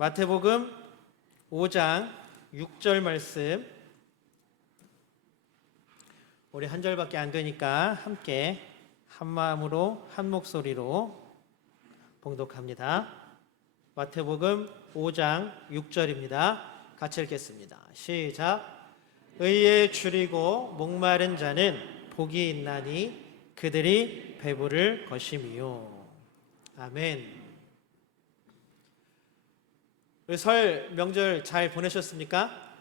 마태복음 5장 6절 말씀, 우리 한 절밖에 안 되니까 함께 한 마음으로 한 목소리로 봉독합니다. 마태복음 5장 6절입니다. 같이 읽겠습니다. 시작. 의에 줄이고 목마른 자는 복이 있나니 그들이 배부를 것임이요. 아멘. 설 명절 잘 보내셨습니까?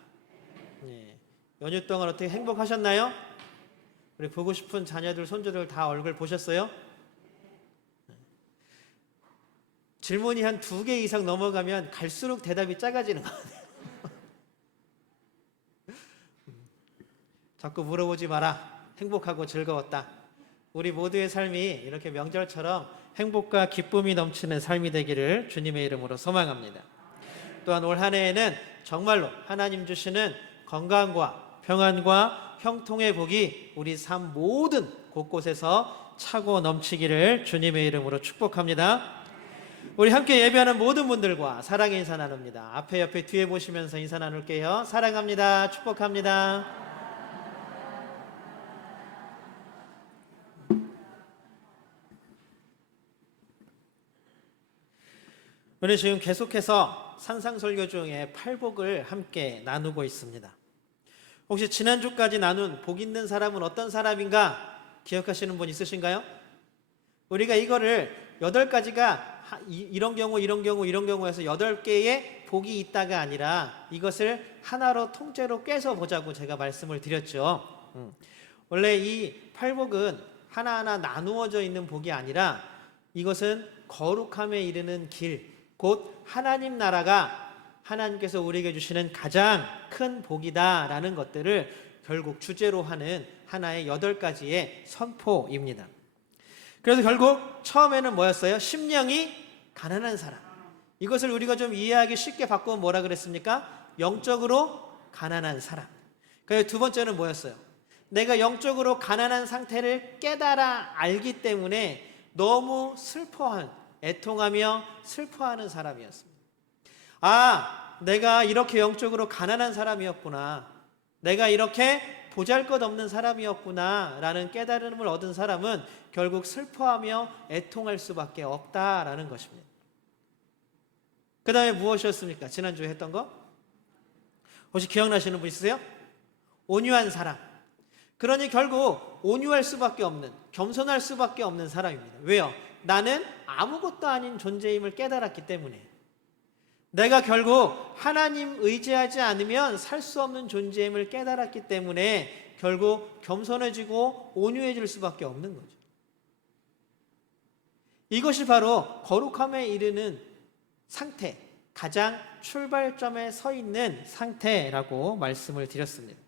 네. 연휴 동안 어떻게 행복하셨나요? 우리 보고 싶은 자녀들, 손주들 다 얼굴 보셨어요? 질문이 한 2개 이상 넘어가면 갈수록 대답이 작아지는 것 같아요. 자꾸 물어보지 마라. 행복하고 즐거웠다. 우리 모두의 삶이 이렇게 명절처럼 행복과 기쁨이 넘치는 삶이 되기를 주님의 이름으로 소망합니다. 또한 올 한 해에는 정말로 하나님 주시는 건강과 평안과 형통의 복이 우리 삶 모든 곳곳에서 차고 넘치기를 주님의 이름으로 축복합니다. 우리 함께 예배하는 모든 분들과 사랑의 인사 나눕니다. 앞에 옆에 뒤에 보시면서 인사 나눌게요. 사랑합니다. 축복합니다. 우리 지금 계속해서 산상설교 중에 팔복을 함께 나누고 있습니다. 혹시 지난주까지 나눈 복 있는 사람은 어떤 사람인가 기억하시는 분 있으신가요? 우리가 이거를 8가지가 이런 경우 해서 8개의 복이 있다가 아니라 이것을 하나로 통째로 꿰서 보자고 제가 말씀을 드렸죠. 원래 이 팔복은 하나하나 나누어져 있는 복이 아니라 이것은 거룩함에 이르는 길, 곧 하나님 나라가 하나님께서 우리에게 주시는 가장 큰 복이다라는 것들을 결국 주제로 하는 하나의 8가지의 선포입니다. 그래서 결국 처음에는 뭐였어요? 심령이 가난한 사람. 이것을 우리가 좀 이해하기 쉽게 바꾸면 뭐라 그랬습니까? 영적으로 가난한 사람. 그리고 두 번째는 뭐였어요? 내가 영적으로 가난한 상태를 깨달아 알기 때문에 너무 애통하며 슬퍼하는 사람이었습니다. 아, 내가 이렇게 영적으로 가난한 사람이었구나. 내가 이렇게 보잘것없는 사람이었구나 라는 깨달음을 얻은 사람은 결국 슬퍼하며 애통할 수밖에 없다라는 것입니다. 그 다음에 무엇이었습니까? 지난주에 했던 거? 혹시 기억나시는 분 있으세요? 온유한 사람. 그러니 결국 온유할 수밖에 없는, 겸손할 수밖에 없는 사람입니다. 왜요? 나는 아무것도 아닌 존재임을 깨달았기 때문에. 내가 결국 하나님 의지하지 않으면 살 수 없는 존재임을 깨달았기 때문에 결국 겸손해지고 온유해질 수밖에 없는 거죠. 이것이 바로 거룩함에 이르는 상태, 가장 출발점에 서 있는 상태라고 말씀을 드렸습니다.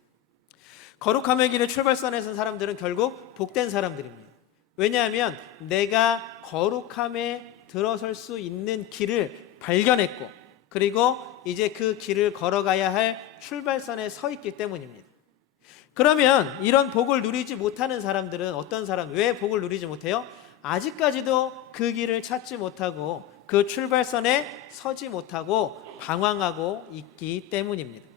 거룩함의 길의 출발선에 선 사람들은 결국 복된 사람들입니다. 왜냐하면 내가 거룩함에 들어설 수 있는 길을 발견했고, 그리고 이제 그 길을 걸어가야 할 출발선에 서 있기 때문입니다. 그러면 이런 복을 누리지 못하는 사람들은 어떤 사람, 왜 복을 누리지 못해요? 아직까지도 그 길을 찾지 못하고 그 출발선에 서지 못하고 방황하고 있기 때문입니다.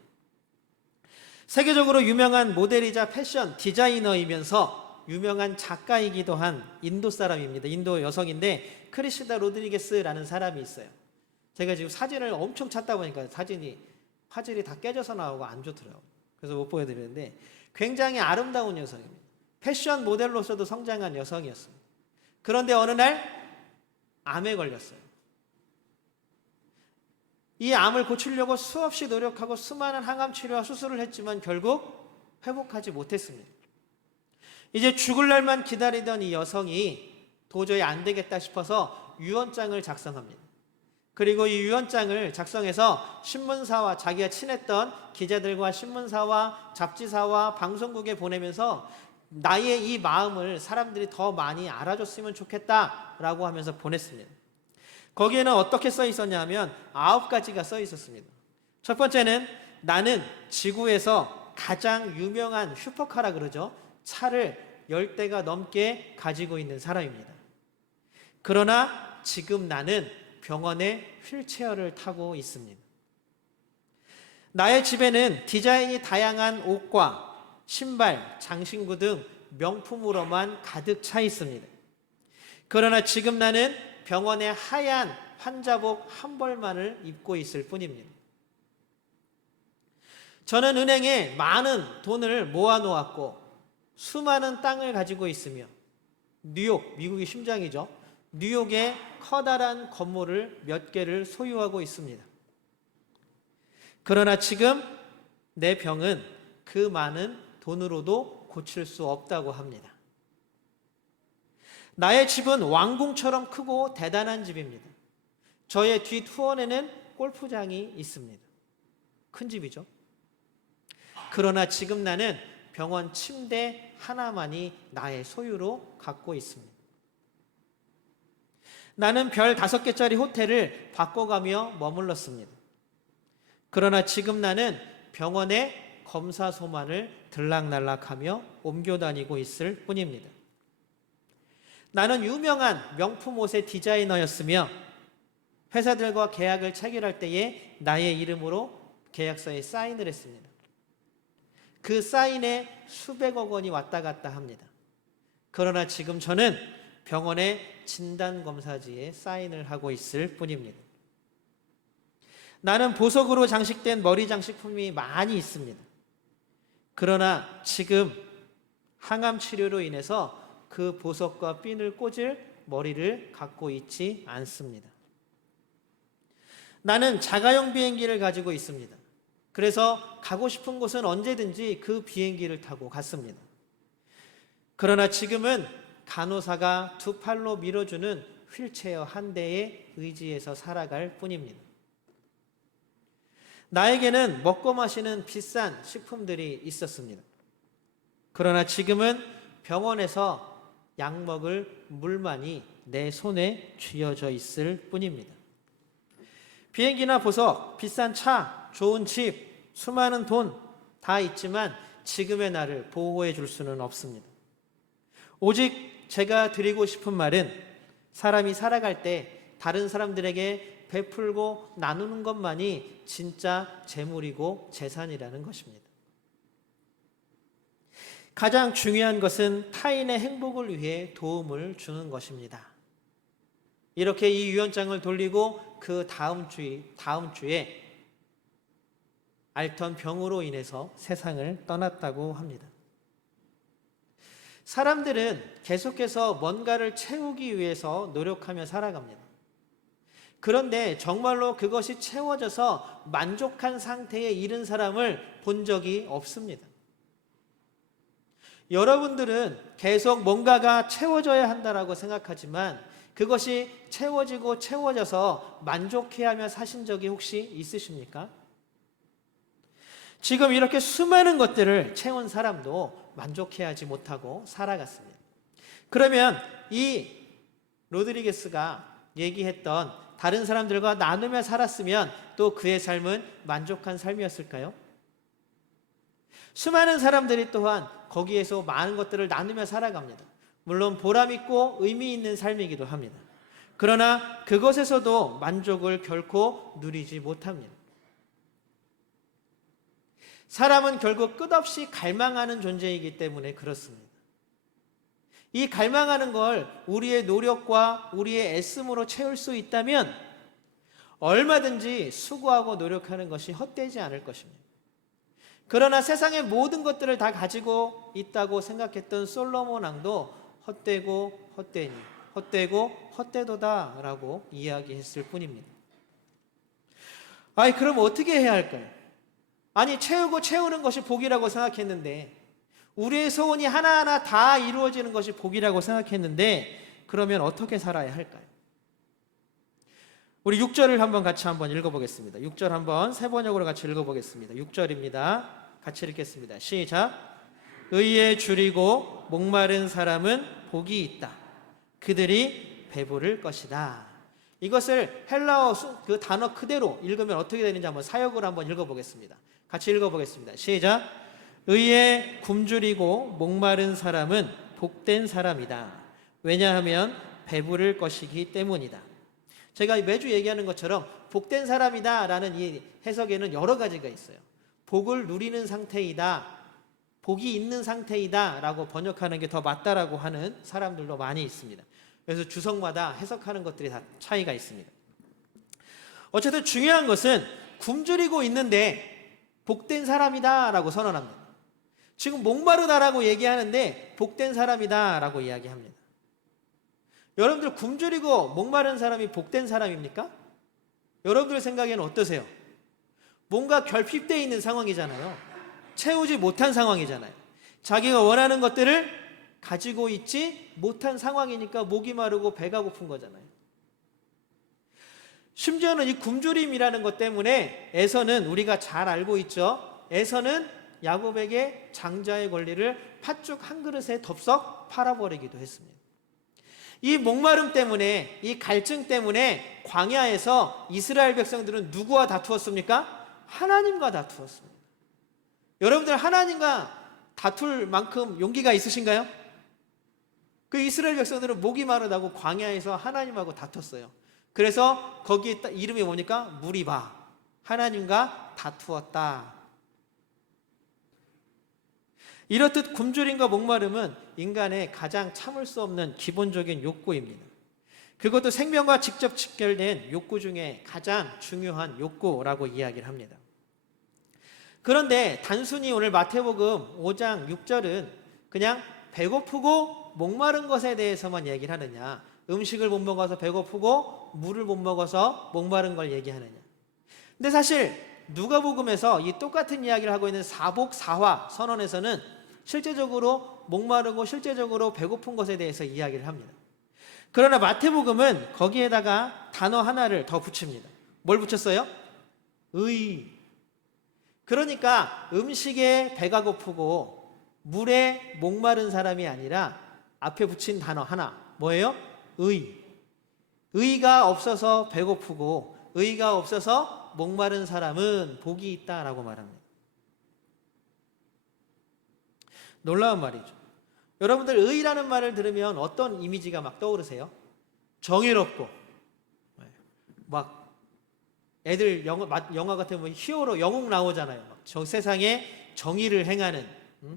세계적으로 유명한 모델이자 패션 디자이너이면서 유명한 작가이기도 한 인도 사람입니다. 인도 여성인데 크리시다 로드리게스라는 사람이 있어요. 제가 지금 사진을 엄청 찾다 보니까 화질이 다 깨져서 나오고 안 좋더라고요. 그래서 못 보여드리는데 굉장히 아름다운 여성입니다. 패션 모델로서도 성장한 여성이었습니다. 그런데 어느 날 암에 걸렸어요. 이 암을 고치려고 수없이 노력하고 수많은 항암 치료와 수술을 했지만 결국 회복하지 못했습니다. 이제 죽을 날만 기다리던 이 여성이 도저히 안 되겠다 싶어서 유언장을 작성합니다. 그리고 이 유언장을 작성해서 신문사와 자기가 친했던 기자들과 신문사와 잡지사와 방송국에 보내면서 나의 이 마음을 사람들이 더 많이 알아줬으면 좋겠다라고 하면서 보냈습니다. 거기에는 어떻게 써 있었냐면 9가지가 써 있었습니다. 첫 번째는 나는 지구에서 가장 유명한 슈퍼카라 그러죠. 차를 10대가 넘게 가지고 있는 사람입니다. 그러나 지금 나는 병원의 휠체어를 타고 있습니다. 나의 집에는 디자인이 다양한 옷과 신발, 장신구 등 명품으로만 가득 차 있습니다. 그러나 지금 나는 병원의 하얀 환자복 한 벌만을 입고 있을 뿐입니다. 저는 은행에 많은 돈을 모아놓았고 수많은 땅을 가지고 있으며 뉴욕, 미국의 심장이죠. 뉴욕에 커다란 건물을 몇 개를 소유하고 있습니다. 그러나 지금 내 병은 그 많은 돈으로도 고칠 수 없다고 합니다. 나의 집은 왕궁처럼 크고 대단한 집입니다. 저의 뒤 투원에는 골프장이 있습니다. 큰 집이죠. 그러나 지금 나는 병원 침대 하나만이 나의 소유로 갖고 있습니다. 나는 별 5개짜리 호텔을 바꿔가며 머물렀습니다. 그러나 지금 나는 병원의 검사소만을 들락날락하며 옮겨 다니고 있을 뿐입니다. 나는 유명한 명품 옷의 디자이너였으며 회사들과 계약을 체결할 때에 나의 이름으로 계약서에 사인을 했습니다. 그 사인에 수백억 원이 왔다 갔다 합니다. 그러나 지금 저는 병원의 진단검사지에 사인을 하고 있을 뿐입니다. 나는 보석으로 장식된 머리 장식품이 많이 있습니다. 그러나 지금 항암 치료로 인해서 그 보석과 핀을 꽂을 머리를 갖고 있지 않습니다. 나는 자가용 비행기를 가지고 있습니다. 그래서 가고 싶은 곳은 언제든지 그 비행기를 타고 갔습니다. 그러나 지금은 간호사가 2팔로 밀어주는 휠체어 한 대에 의지해서 살아갈 뿐입니다. 나에게는 먹고 마시는 비싼 식품들이 있었습니다. 그러나 지금은 병원에서 약 먹을 물만이 내 손에 쥐어져 있을 뿐입니다. 비행기나 보석, 비싼 차, 좋은 집, 수많은 돈 다 있지만 지금의 나를 보호해 줄 수는 없습니다. 오직 제가 드리고 싶은 말은 사람이 살아갈 때 다른 사람들에게 베풀고 나누는 것만이 진짜 재물이고 재산이라는 것입니다. 가장 중요한 것은 타인의 행복을 위해 도움을 주는 것입니다. 이렇게 이 유언장을 돌리고 그 다음 주에 앓던 병으로 인해서 세상을 떠났다고 합니다. 사람들은 계속해서 뭔가를 채우기 위해서 노력하며 살아갑니다. 그런데 정말로 그것이 채워져서 만족한 상태에 이른 사람을 본 적이 없습니다. 여러분들은 계속 뭔가가 채워져야 한다고 생각하지만 그것이 채워지고 채워져서 만족해하며 사신 적이 혹시 있으십니까? 지금 이렇게 수많은 것들을 채운 사람도 만족해하지 못하고 살아갔습니다. 그러면 이 로드리게스가 얘기했던 다른 사람들과 나누며 살았으면 또 그의 삶은 만족한 삶이었을까요? 수많은 사람들이 또한 거기에서 많은 것들을 나누며 살아갑니다. 물론 보람 있고 의미 있는 삶이기도 합니다. 그러나 그것에서도 만족을 결코 누리지 못합니다. 사람은 결국 끝없이 갈망하는 존재이기 때문에 그렇습니다. 이 갈망하는 걸 우리의 노력과 우리의 애씀으로 채울 수 있다면 얼마든지 수고하고 노력하는 것이 헛되지 않을 것입니다. 그러나 세상의 모든 것들을 다 가지고 있다고 생각했던 솔로몬 왕도 헛되고 헛되니 헛되고 헛되도다 라고 이야기했을 뿐입니다. 그럼 어떻게 해야 할까요? 채우고 채우는 것이 복이라고 생각했는데 우리의 소원이 하나하나 다 이루어지는 것이 복이라고 생각했는데 그러면 어떻게 살아야 할까요? 우리 6절을 같이 한번 읽어보겠습니다. 6절 한번 세 번역으로 같이 읽어보겠습니다. 6절입니다. 같이 읽겠습니다. 시작. 의에 줄이고 목마른 사람은 복이 있다. 그들이 배부를 것이다. 이것을 헬라어 그 단어 그대로 읽으면 어떻게 되는지 한번 사역으로 한번 읽어보겠습니다. 같이 읽어보겠습니다. 시작. 의에 굶주리고 목마른 사람은 복된 사람이다. 왜냐하면 배부를 것이기 때문이다. 제가 매주 얘기하는 것처럼 복된 사람이다 라는 이 해석에는 여러 가지가 있어요. 복을 누리는 상태이다, 복이 있는 상태이다 라고 번역하는 게 더 맞다라고 하는 사람들도 많이 있습니다. 그래서 주석마다 해석하는 것들이 다 차이가 있습니다. 어쨌든 중요한 것은 굶주리고 있는데 복된 사람이다 라고 선언합니다. 지금 목마르다라고 얘기하는데 복된 사람이다 라고 이야기합니다. 여러분들 굶주리고 목마른 사람이 복된 사람입니까? 여러분들 생각에는 어떠세요? 뭔가 결핍되어 있는 상황이잖아요. 채우지 못한 상황이잖아요. 자기가 원하는 것들을 가지고 있지 못한 상황이니까 목이 마르고 배가 고픈 거잖아요. 심지어는 이 굶주림이라는 것 때문에 에서는 우리가 잘 알고 있죠. 에서는 야곱에게 장자의 권리를 팥죽 한 그릇에 덥석 팔아버리기도 했습니다. 이 목마름 때문에, 이 갈증 때문에 광야에서 이스라엘 백성들은 누구와 다투었습니까? 하나님과 다투었습니다. 여러분들 하나님과 다툴 만큼 용기가 있으신가요? 그 이스라엘 백성들은 목이 마르다고 광야에서 하나님하고 다퉜어요. 그래서 거기 이름이 뭡니까? 무리바. 하나님과 다투었다. 이렇듯 굶주림과 목마름은 인간의 가장 참을 수 없는 기본적인 욕구입니다. 그것도 생명과 직접 직결된 욕구 중에 가장 중요한 욕구라고 이야기를 합니다. 그런데 단순히 오늘 마태복음 5장 6절은 그냥 배고프고 목마른 것에 대해서만 얘기를 하느냐, 음식을 못 먹어서 배고프고 물을 못 먹어서 목마른 걸 얘기하느냐. 근데 사실 누가복음에서 이 똑같은 이야기를 하고 있는 사복사화 선언에서는 실제적으로 목마르고 실제적으로 배고픈 것에 대해서 이야기를 합니다. 그러나 마태복음은 거기에다가 단어 하나를 더 붙입니다. 뭘 붙였어요? 의. 그러니까 음식에 배가 고프고 물에 목마른 사람이 아니라 앞에 붙인 단어 하나, 뭐예요? 의. 의가 없어서 배고프고 의가 없어서 목마른 사람은 복이 있다라고 말합니다. 놀라운 말이죠. 여러분들 의라는 말을 들으면 어떤 이미지가 막 떠오르세요? 정의롭고 막 애들 영화 같은 뭐 히어로 영웅 나오잖아요. 저 세상에 정의를 행하는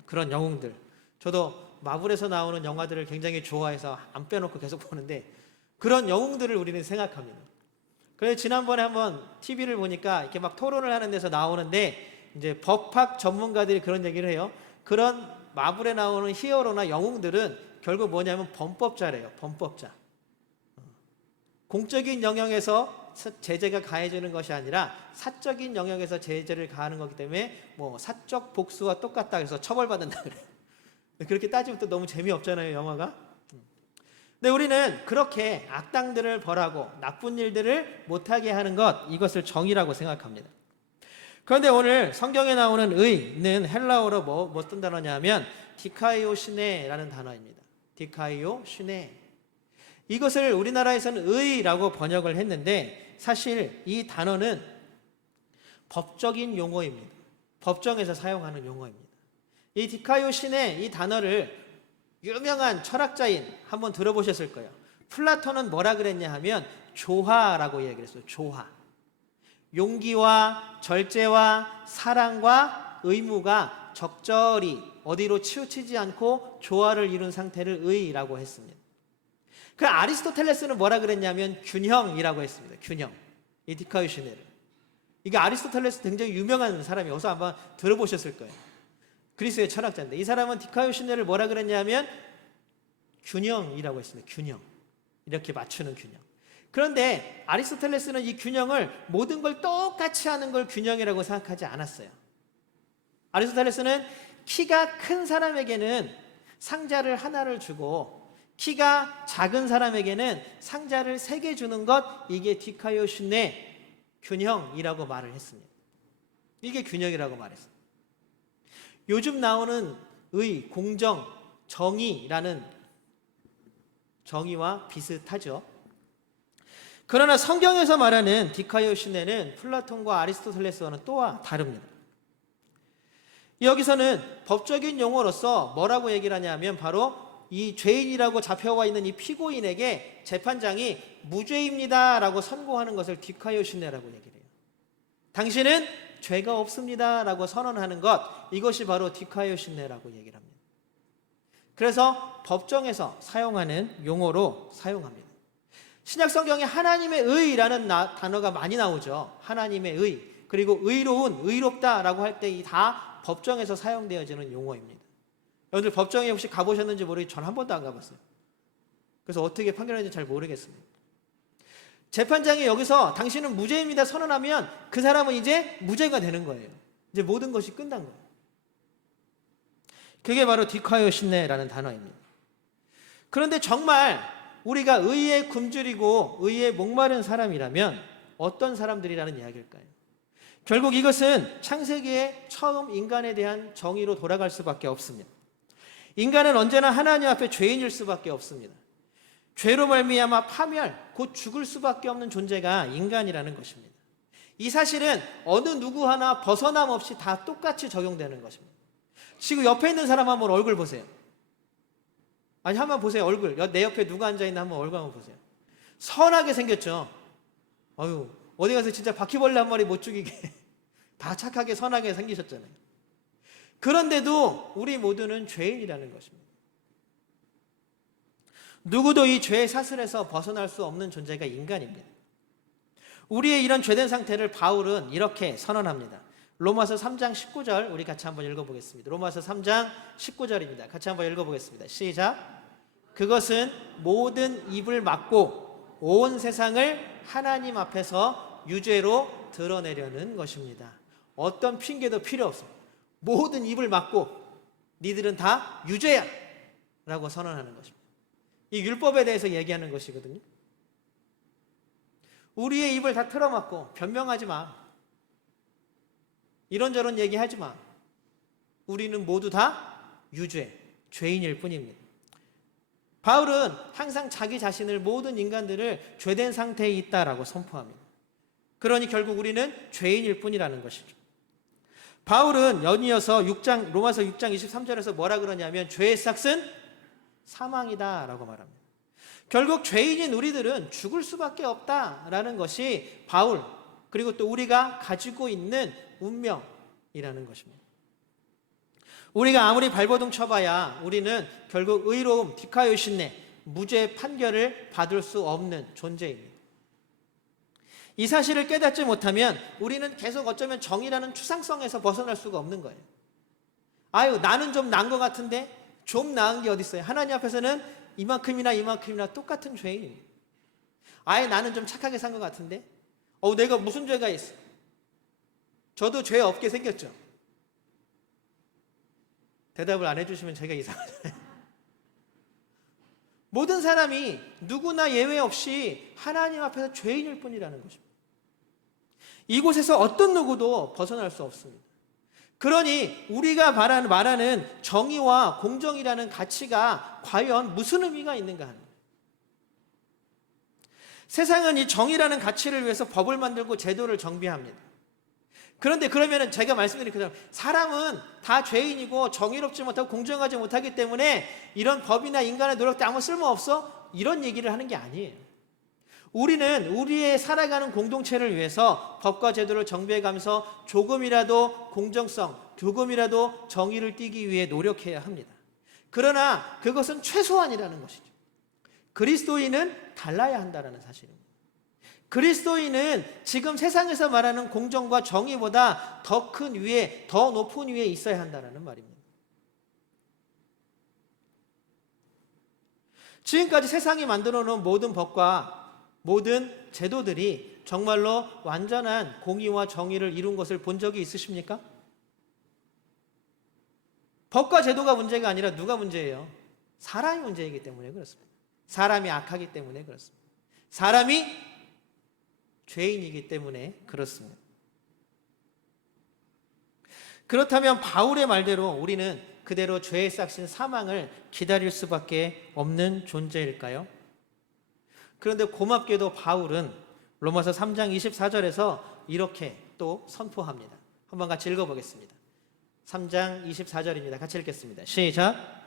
그런 영웅들. 저도 마블에서 나오는 영화들을 굉장히 좋아해서 안 빼놓고 계속 보는데 그런 영웅들을 우리는 생각합니다. 그래서 지난번에 한번 TV를 보니까 이렇게 막 토론을 하는 데서 나오는데 이제 법학 전문가들이 그런 얘기를 해요. 그런 마블에 나오는 히어로나 영웅들은 결국 뭐냐면 범법자래요. 범법자. 공적인 영역에서 제재가 가해지는 것이 아니라 사적인 영역에서 제재를 가하는 거기 때문에 뭐 사적 복수와 똑같다 해서 처벌받는다 그래요. 그렇게 따지면 또 너무 재미없잖아요, 영화가. 근데 우리는 그렇게 악당들을 벌하고 나쁜 일들을 못하게 하는 것, 이것을 정의라고 생각합니다. 그런데 오늘 성경에 나오는 의는 헬라어로 뭐 어떤 단어냐면 디카이오시네라는 단어입니다. 디카이오시네. 이것을 우리나라에서는 의라고 번역을 했는데 사실 이 단어는 법적인 용어입니다. 법정에서 사용하는 용어입니다. 이 디카이오시네 이 단어를 유명한 철학자인 한번 들어보셨을 거예요. 플라톤은 뭐라 그랬냐 하면 조화라고 얘기했어요. 조화. 용기와 절제와 사랑과 의무가 적절히 어디로 치우치지 않고 조화를 이룬 상태를 의라고 했습니다. 그 아리스토텔레스는 뭐라 그랬냐면 균형이라고 했습니다. 균형. 이 디카이오시네를. 이게 아리스토텔레스 굉장히 유명한 사람이 어서 한번 들어보셨을 거예요. 그리스의 철학자인데 이 사람은 디카이오시네를 뭐라 그랬냐면 균형이라고 했습니다. 균형. 이렇게 맞추는 균형. 그런데 아리스토텔레스는 이 균형을 모든 걸 똑같이 하는 걸 균형이라고 생각하지 않았어요. 아리스토텔레스는 키가 큰 사람에게는 상자를 하나를 주고 키가 작은 사람에게는 상자를 3개 주는 것, 이게 디카이오시네 균형이라고 말을 했습니다. 이게 균형이라고 말했어요. 요즘 나오는 의, 공정, 정의라는 정의와 비슷하죠. 그러나 성경에서 말하는 디카이오시네는 플라톤과 아리스토텔레스와는 또 다릅니다. 여기서는 법적인 용어로서 뭐라고 얘기를 하냐면 바로 이 죄인이라고 잡혀와 있는 이 피고인에게 재판장이 무죄입니다라고 선고하는 것을 디카이오신네라고 얘기를 해요. 당신은 죄가 없습니다라고 선언하는 것, 이것이 바로 디카이오신네라고 얘기를 합니다. 그래서 법정에서 사용하는 용어로 사용합니다. 신약 성경에 하나님의 의라는 단어가 많이 나오죠. 하나님의 의, 그리고 의로운, 의롭다라고 할 때 이 다 법정에서 사용되어지는 용어입니다. 여러분들 법정에 혹시 가보셨는지 모르겠지만 전 한 번도 안 가봤어요. 그래서 어떻게 판결하는지 잘 모르겠습니다. 재판장이 여기서 당신은 무죄입니다 선언하면 그 사람은 이제 무죄가 되는 거예요. 이제 모든 것이 끝난 거예요. 그게 바로 디카이오신네라는 단어입니다. 그런데 정말 우리가 의에 굶주리고 의에 목마른 사람이라면 어떤 사람들이라는 이야기일까요? 결국 이것은 창세기의 처음 인간에 대한 정의로 돌아갈 수밖에 없습니다. 인간은 언제나 하나님 앞에 죄인일 수밖에 없습니다. 죄로 말미암아 파멸, 곧 죽을 수밖에 없는 존재가 인간이라는 것입니다. 이 사실은 어느 누구 하나 벗어남 없이 다 똑같이 적용되는 것입니다. 지금 옆에 있는 사람 한번 얼굴 보세요. 아니 한번 보세요. 얼굴. 내 옆에 누가 앉아있나 한번 얼굴 한번 보세요. 선하게 생겼죠. 어휴, 어디 가서 진짜 바퀴벌레 한 마리 못 죽이게 다 착하게 선하게 생기셨잖아요. 그런데도 우리 모두는 죄인이라는 것입니다. 누구도 이 죄의 사슬에서 벗어날 수 없는 존재가 인간입니다. 우리의 이런 죄된 상태를 바울은 이렇게 선언합니다. 로마서 3장 19절 우리 같이 한번 읽어보겠습니다. 로마서 3장 19절입니다. 같이 한번 읽어보겠습니다. 시작. 그것은 모든 입을 막고 온 세상을 하나님 앞에서 유죄로 드러내려는 것입니다. 어떤 핑계도 필요 없습니다. 모든 입을 막고 니들은 다 유죄야 라고 선언하는 것입니다. 이 율법에 대해서 얘기하는 것이거든요. 우리의 입을 다 틀어막고 변명하지 마. 이런저런 얘기하지 마. 우리는 모두 다 유죄, 죄인일 뿐입니다. 바울은 항상 자기 자신을 모든 인간들을 죄된 상태에 있다라고 선포합니다. 그러니 결국 우리는 죄인일 뿐이라는 것이죠. 바울은 연이어서 로마서 6장 23절에서 뭐라 그러냐면 죄의 삭은 사망이다 라고 말합니다. 결국 죄인인 우리들은 죽을 수밖에 없다라는 것이 바울 그리고 또 우리가 가지고 있는 운명이라는 것입니다. 우리가 아무리 발버둥 쳐봐야 우리는 결국 의로움, 디카이오신네, 무죄 판결을 받을 수 없는 존재입니다. 이 사실을 깨닫지 못하면 우리는 계속 어쩌면 정의라는 추상성에서 벗어날 수가 없는 거예요. 아유, 나는 좀 나은 것 같은데 좀 나은 게 어디 있어요? 하나님 앞에서는 이만큼이나 똑같은 죄인입니다. 아예 나는 좀 착하게 산 것 같은데 내가 무슨 죄가 있어? 저도 죄 없게 생겼죠. 대답을 안 해주시면 제가 이상하잖아요. 모든 사람이 누구나 예외 없이 하나님 앞에서 죄인일 뿐이라는 것입니다. 이곳에서 어떤 누구도 벗어날 수 없습니다. 그러니 우리가 말하는 정의와 공정이라는 가치가 과연 무슨 의미가 있는가 하는 거예요. 세상은 이 정의라는 가치를 위해서 법을 만들고 제도를 정비합니다. 그런데 그러면은 제가 말씀드린 것처럼 사람은 다 죄인이고 정의롭지 못하고 공정하지 못하기 때문에 이런 법이나 인간의 노력 때 아무 쓸모 없어? 이런 얘기를 하는 게 아니에요. 우리는 우리의 살아가는 공동체를 위해서 법과 제도를 정비해가면서 조금이라도 공정성, 조금이라도 정의를 띠기 위해 노력해야 합니다. 그러나 그것은 최소한이라는 것이죠. 그리스도인은 달라야 한다는 사실입니다. 그리스도인은 지금 세상에서 말하는 공정과 정의보다 더 큰 위에, 더 높은 위에 있어야 한다는 말입니다. 지금까지 세상이 만들어 놓은 모든 법과 모든 제도들이 정말로 완전한 공의와 정의를 이룬 것을 본 적이 있으십니까? 법과 제도가 문제가 아니라 누가 문제예요? 사람이 문제이기 때문에 그렇습니다. 사람이 악하기 때문에 그렇습니다. 사람이 죄인이기 때문에 그렇습니다. 그렇다면 바울의 말대로 우리는 그대로 죄에 싹신 사망을 기다릴 수밖에 없는 존재일까요? 그런데 고맙게도 바울은 로마서 3장 24절에서 이렇게 또 선포합니다. 한번 같이 읽어보겠습니다. 3장 24절입니다. 같이 읽겠습니다. 시작.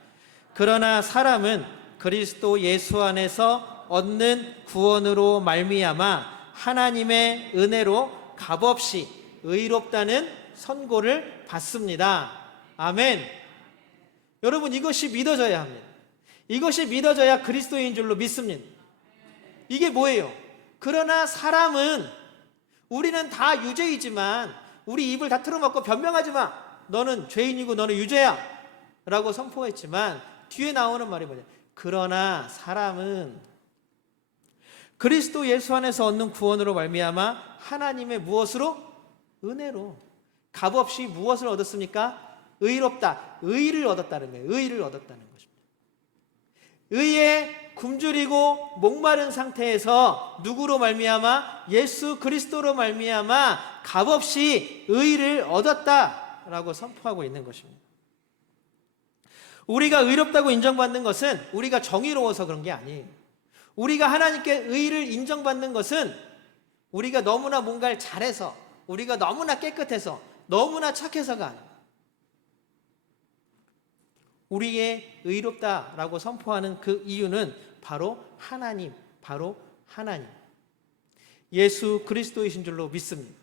그러나 사람은 그리스도 예수 안에서 얻는 구원으로 말미암아 하나님의 은혜로 값없이 의롭다는 선고를 받습니다. 아멘. 여러분, 이것이 믿어져야 합니다. 이것이 믿어져야 그리스도인 줄로 믿습니다. 이게 뭐예요? 그러나 사람은, 우리는 다 유죄이지만 우리 입을 다 틀어막고 변명하지 마, 너는 죄인이고 너는 유죄야 라고 선포했지만 뒤에 나오는 말이 뭐냐? 그러나 사람은 그리스도 예수 안에서 얻는 구원으로 말미암아 하나님의 무엇으로? 은혜로 값없이 무엇을 얻었습니까? 의롭다, 의를 얻었다는 거예요. 의를 얻었다는 것입니다. 의에 굶주리고 목마른 상태에서 누구로 말미암아? 예수 그리스도로 말미암아 값없이 의를 얻었다라고 선포하고 있는 것입니다. 우리가 의롭다고 인정받는 것은 우리가 정의로워서 그런 게 아니에요. 우리가 하나님께 의를 인정받는 것은 우리가 너무나 뭔가를 잘해서, 우리가 너무나 깨끗해서, 너무나 착해서가 아니에요. 우리의 의롭다라고 선포하는 그 이유는 바로 하나님, 예수 그리스도이신 줄로 믿습니다.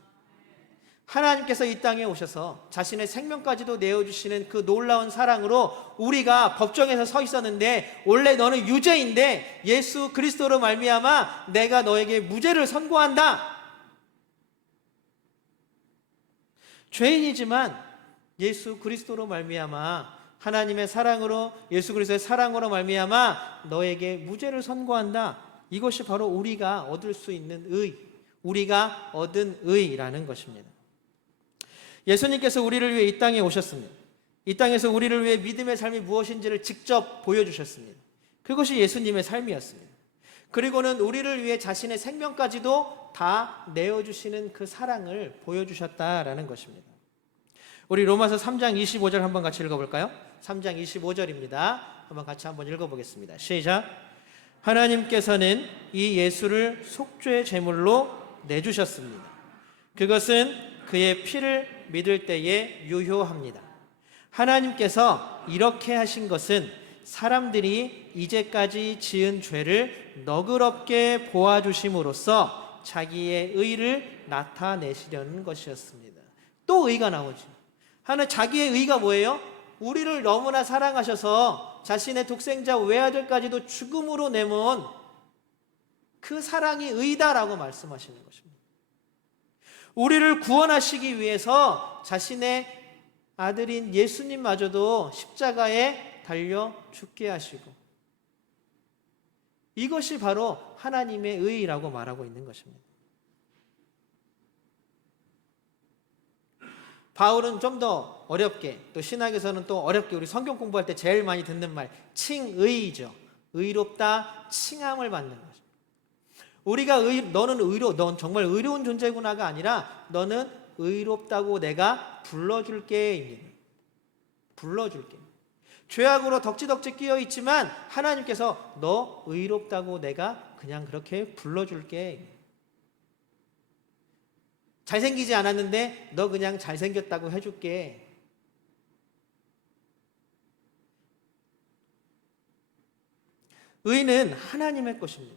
하나님께서 이 땅에 오셔서 자신의 생명까지도 내어주시는 그 놀라운 사랑으로 우리가 법정에서 서 있었는데, 원래 너는 유죄인데 예수 그리스도로 말미암아 내가 너에게 무죄를 선고한다. 죄인이지만 예수 그리스도로 말미암아, 하나님의 사랑으로, 예수 그리스도의 사랑으로 말미암아 너에게 무죄를 선고한다. 이것이 바로 우리가 얻을 수 있는 의, 우리가 얻은 의라는 것입니다. 예수님께서 우리를 위해 이 땅에 오셨습니다. 이 땅에서 우리를 위해 믿음의 삶이 무엇인지를 직접 보여주셨습니다. 그것이 예수님의 삶이었습니다. 그리고는 우리를 위해 자신의 생명까지도 다 내어주시는 그 사랑을 보여주셨다라는 것입니다. 우리 로마서 3장 25절 한번 같이 읽어볼까요? 3장 25절입니다. 한번 같이 한번 읽어보겠습니다. 시작. 하나님께서는 이 예수를 속죄 제물로 내주셨습니다. 그것은 그의 피를 믿을 때에 유효합니다. 하나님께서 이렇게 하신 것은 사람들이 이제까지 지은 죄를 너그럽게 보아주심으로써 자기의 의를 나타내시려는 것이었습니다. 또 의가 나오죠. 하나님 자기의 의가 뭐예요? 우리를 너무나 사랑하셔서 자신의 독생자 외아들까지도 죽음으로 내몬 그 사랑이 의다라고 말씀하시는 것입니다. 우리를 구원하시기 위해서 자신의 아들인 예수님마저도 십자가에 달려 죽게 하시고, 이것이 바로 하나님의 의라고 말하고 있는 것입니다. 바울은 좀 더 어렵게, 또 신학에서는 또 어렵게, 우리 성경 공부할 때 제일 많이 듣는 말, 칭의죠. 의롭다, 칭함을 받는 거죠. 우리가 너는 넌 정말 의로운 존재구나가 아니라 너는 의롭다고 내가 불러줄게입니다. 불러줄게. 죄악으로 덕지덕지 끼어 있지만 하나님께서 너 의롭다고 내가 그냥 그렇게 불러줄게. 잘생기지 않았는데 너 그냥 잘생겼다고 해줄게. 의는 하나님의 것입니다.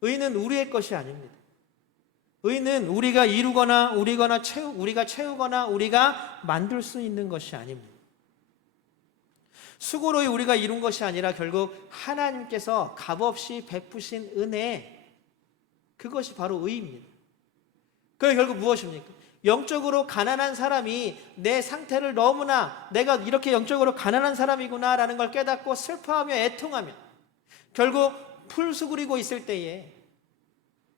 의는 우리의 것이 아닙니다. 의는 우리가 이루거나 우리가 채우거나 우리가 만들 수 있는 것이 아닙니다. 수고로이 우리가 이룬 것이 아니라 결국 하나님께서 값없이 베푸신 은혜, 그것이 바로 의입니다. 그게 결국 무엇입니까? 영적으로 가난한 사람이 내 상태를 너무나 내가 이렇게 영적으로 가난한 사람이구나라는 걸 깨닫고 슬퍼하며 애통하며 결국 풀 수그리고 있을 때에,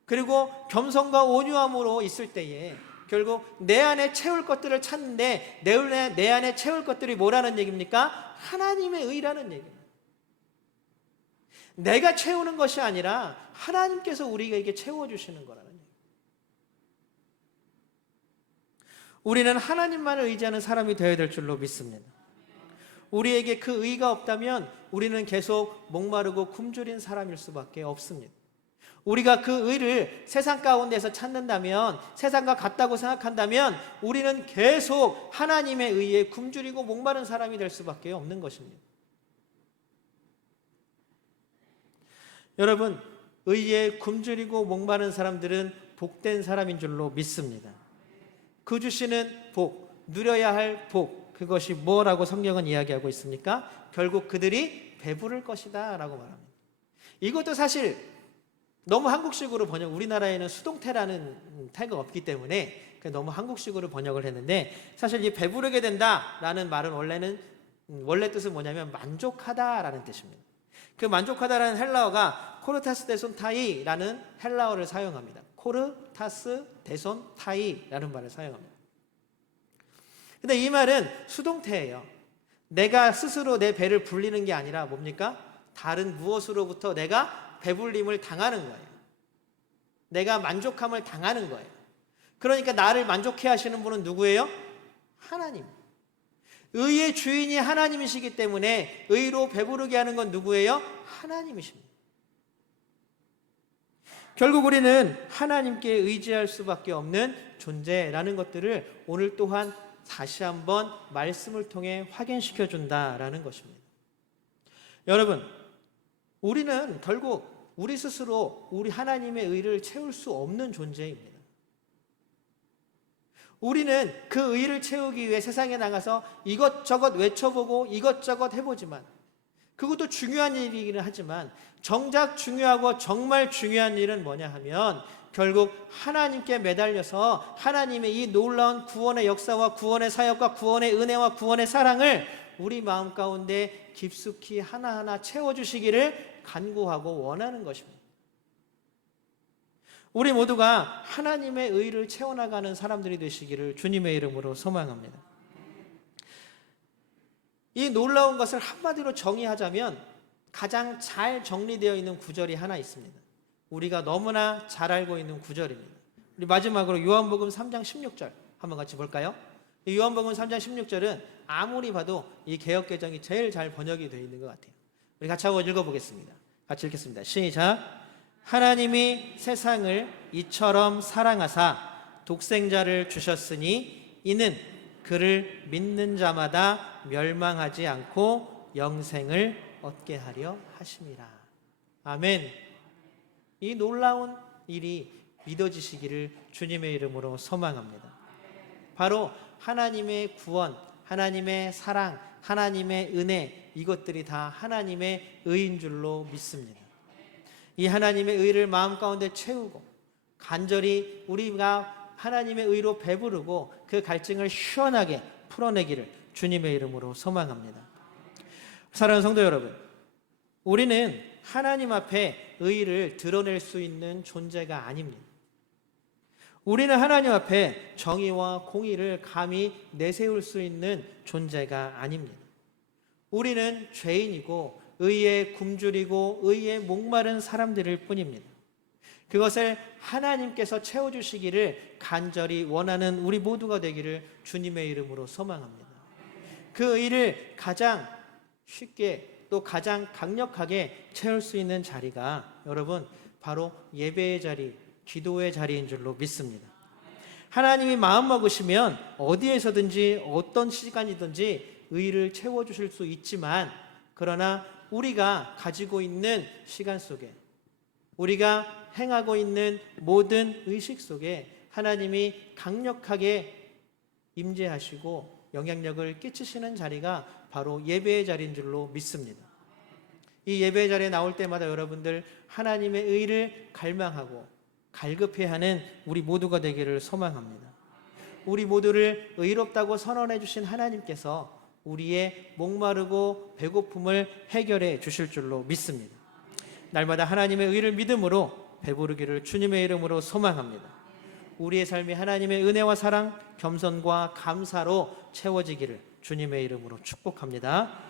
그리고 겸손과 온유함으로 있을 때에 결국 내 안에 채울 것들을 찾는데 내 안에 채울 것들이 뭐라는 얘기입니까? 하나님의 의라는 얘기입니다. 내가 채우는 것이 아니라 하나님께서 우리에게 채워주시는 거라는 얘기입니다. 우리는 하나님만을 의지하는 사람이 되어야 될 줄로 믿습니다. 우리에게 그 의가 없다면 우리는 계속 목마르고 굶주린 사람일 수밖에 없습니다. 우리가 그 의를 세상 가운데서 찾는다면, 세상과 같다고 생각한다면 우리는 계속 하나님의 의에 굶주리고 목마른 사람이 될 수밖에 없는 것입니다. 여러분, 의에 굶주리고 목마른 사람들은 복된 사람인 줄로 믿습니다. 그 주시는 복, 누려야 할 복, 그것이 뭐라고 성경은 이야기하고 있습니까? 결국 그들이 배부를 것이다 라고 말합니다. 이것도 사실 너무 한국식으로 우리나라에는 수동태라는 태가 없기 때문에 너무 한국식으로 번역을 했는데, 사실 이 배부르게 된다라는 말은 원래 뜻은 뭐냐면 만족하다라는 뜻입니다. 그 만족하다라는 헬라어가 코르타스 데손 타이라는 헬라어를 사용합니다. 코르타스 데손 타이라는 말을 사용합니다. 근데 이 말은 수동태예요. 내가 스스로 내 배를 불리는 게 아니라 뭡니까? 다른 무엇으로부터 내가 배불림을 당하는 거예요. 내가 만족함을 당하는 거예요. 그러니까 나를 만족해 하시는 분은 누구예요? 하나님. 의의 주인이 하나님이시기 때문에 의로 배부르게 하는 건 누구예요? 하나님이십니다. 결국 우리는 하나님께 의지할 수밖에 없는 존재라는 것들을 오늘 또한 다시 한번 말씀을 통해 확인시켜 준다라는 것입니다. 여러분, 우리는 결국 우리 스스로 우리 하나님의 의를 채울 수 없는 존재입니다. 우리는 그 의를 채우기 위해 세상에 나가서 이것저것 외쳐보고 이것저것 해보지만, 그것도 중요한 일이기는 하지만 정작 중요하고 정말 중요한 일은 뭐냐 하면 결국 하나님께 매달려서 하나님의 이 놀라운 구원의 역사와 구원의 사역과 구원의 은혜와 구원의 사랑을 우리 마음 가운데 깊숙이 하나하나 채워주시기를 간구하고 원하는 것입니다. 우리 모두가 하나님의 의를 채워나가는 사람들이 되시기를 주님의 이름으로 소망합니다. 이 놀라운 것을 한마디로 정의하자면 가장 잘 정리되어 있는 구절이 하나 있습니다. 우리가 너무나 잘 알고 있는 구절입니다. 우리 마지막으로 요한복음 3장 16절 한번 같이 볼까요? 이 요한복음 3장 16절은 아무리 봐도 이 개역개정이 제일 잘 번역이 되어 있는 것 같아요. 우리 같이 한번 읽어보겠습니다. 같이 읽겠습니다. 시작. 하나님이 세상을 이처럼 사랑하사 독생자를 주셨으니 이는 그를 믿는 자마다 멸망하지 않고 영생을 얻게 하려 하심이라. 아멘. 이 놀라운 일이 믿어지시기를 주님의 이름으로 소망합니다. 바로 하나님의 구원, 하나님의 사랑, 하나님의 은혜, 이것들이 다 하나님의 의인 줄로 믿습니다. 이 하나님의 의를 마음 가운데 채우고 간절히 우리가 하나님의 의로 배부르고 그 갈증을 시원하게 풀어내기를 주님의 이름으로 소망합니다. 사랑하는 성도 여러분, 우리는 하나님 앞에 의를 드러낼 수 있는 존재가 아닙니다. 우리는 하나님 앞에 정의와 공의를 감히 내세울 수 있는 존재가 아닙니다. 우리는 죄인이고 의에 굶주리고 의에 목마른 사람들일 뿐입니다. 그것을 하나님께서 채워주시기를 간절히 원하는 우리 모두가 되기를 주님의 이름으로 소망합니다. 그 의를 가장 쉽게 또 가장 강력하게 채울 수 있는 자리가 여러분 바로 예배의 자리, 기도의 자리인 줄로 믿습니다. 하나님이 마음먹으시면 어디에서든지 어떤 시간이든지 의를 채워주실 수 있지만, 그러나 우리가 가지고 있는 시간 속에, 우리가 행하고 있는 모든 의식 속에 하나님이 강력하게 임재하시고 영향력을 끼치시는 자리가 바로 예배의 자리인 줄로 믿습니다. 이 예배의 자리에 나올 때마다 여러분들 하나님의 의를 갈망하고 갈급해하는 우리 모두가 되기를 소망합니다. 우리 모두를 의롭다고 선언해 주신 하나님께서 우리의 목마르고 배고픔을 해결해 주실 줄로 믿습니다. 날마다 하나님의 의를 믿음으로 배부르기를 주님의 이름으로 소망합니다. 우리의 삶이 하나님의 은혜와 사랑, 겸손과 감사로 채워지기를 주님의 이름으로 축복합니다.